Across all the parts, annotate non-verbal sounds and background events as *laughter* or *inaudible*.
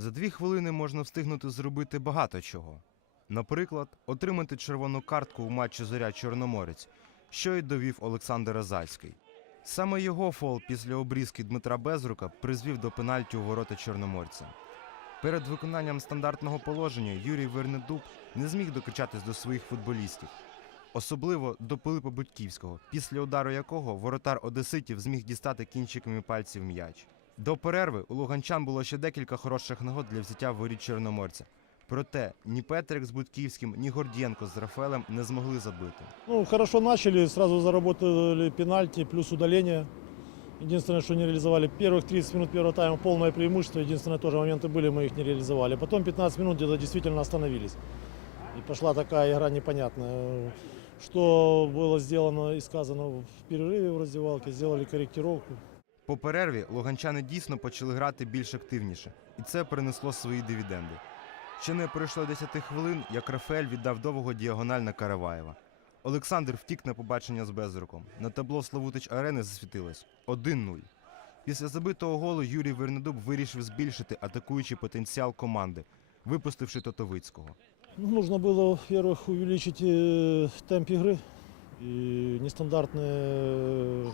За дві хвилини можна встигнути зробити багато чого. Наприклад, отримати червону картку у матчі Зоря Чорноморець, що й довів Олександр Азальський. Саме його фол після обрізки Дмитра Безрука призвів до пенальті у ворота чорноморця. Перед виконанням стандартного положення Юрій Вернедуб не зміг докричатись до своїх футболістів, особливо до Пилипа Будьківського, після удару якого воротар Одеситів зміг дістати кінчиками пальців м'яч. До перерви у луганчан було ще декілька хороших нагод для взяття воріт чорноморця. Проте ні Петрик з Будківським, ні Гордієнко з Рафаелем не змогли забити. Ну, хорошо начали, сразу заработали пенальти, плюс удаление. Единственное, что не реализовали, первых 30 минут первого тайма полное преимущество. Единственное, тоже моменты были, мы их не реализовали. Потом 15 минут где-то действительно остановились. И пошла такая игра непонятная. Что было сделано и сказано в перерыве в раздевалке, сделали корректировку. По перерві луганчани дійсно почали грати більш активніше, і це принесло свої дивіденди. Ще не пройшло 10 хвилин, як Рафаель віддав довгого діагональ на Караваєва. Олександр втік на побачення з Безруком. На табло Славутич арени засвітилось 1-0. Після забитого голу Юрій Вернедуб вирішив збільшити атакуючий потенціал команди, випустивши Тотовицького. Ну, нужно было, во-первых, увеличить э, темп игры и нестандартные э,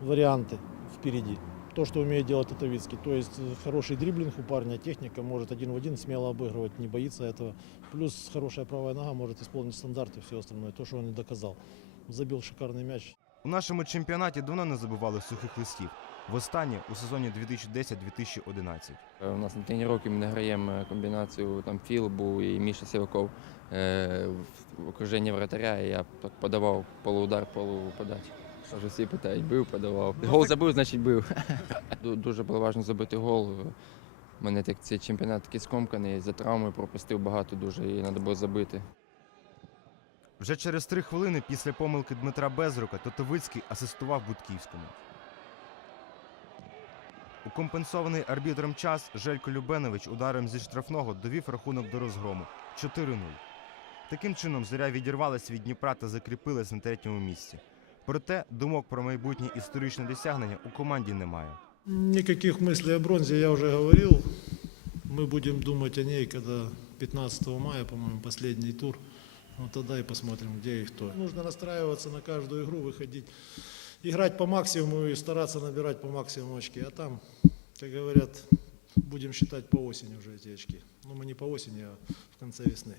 варианты впереди. То, что умеет делать Татовицкий. То есть э, хороший дриблинг у парня, техника, может один в один смело обыгрывать, не боится этого. Плюс хорошая правая нога может исполнить стандарты и все остальное. То, что он и доказал. Забил шикарный мяч. У нашому чемпіонаті давно не забивали сухих листів. Востаннє у сезоні 2010-2011. Е, У нас на тренування ми не граємо е, комбінацію там Філ був і Міша Сіваков е, в- в окруженні вратаря, і я так подавав полуудар, полуподачу. Вже всі питають, бив, подавав. Гол забив, значить бив. *laughs* Дуже було важливо забити гол. У мене так цей чемпіонат такий скомканий, за травмою пропустив багато дуже і треба було забити. Вже через три хвилини після помилки Дмитра Безрука Тотовицький асистував Будківському. У компенсований арбітром час Желько Любенович ударом зі штрафного довів рахунок до розгрому 4-0. Таким чином зоря відірвалась від Дніпра та закріпилась на третьому місці. Проте думок про майбутнє історичне досягнення у команді немає. Никаких мыслей о бронзе я уже говорил. Мы будем думать о ней, когда 15 мая, по-моему, последний тур. Вот тогда и посмотрим, где и кто. Нужно настраиваться на каждую игру, выходить, играть по максимуму и стараться набирать по максимуму очки. А там, как говорят, будем считать по осени уже эти очки. Ну, мы не по осени, а в конце весны.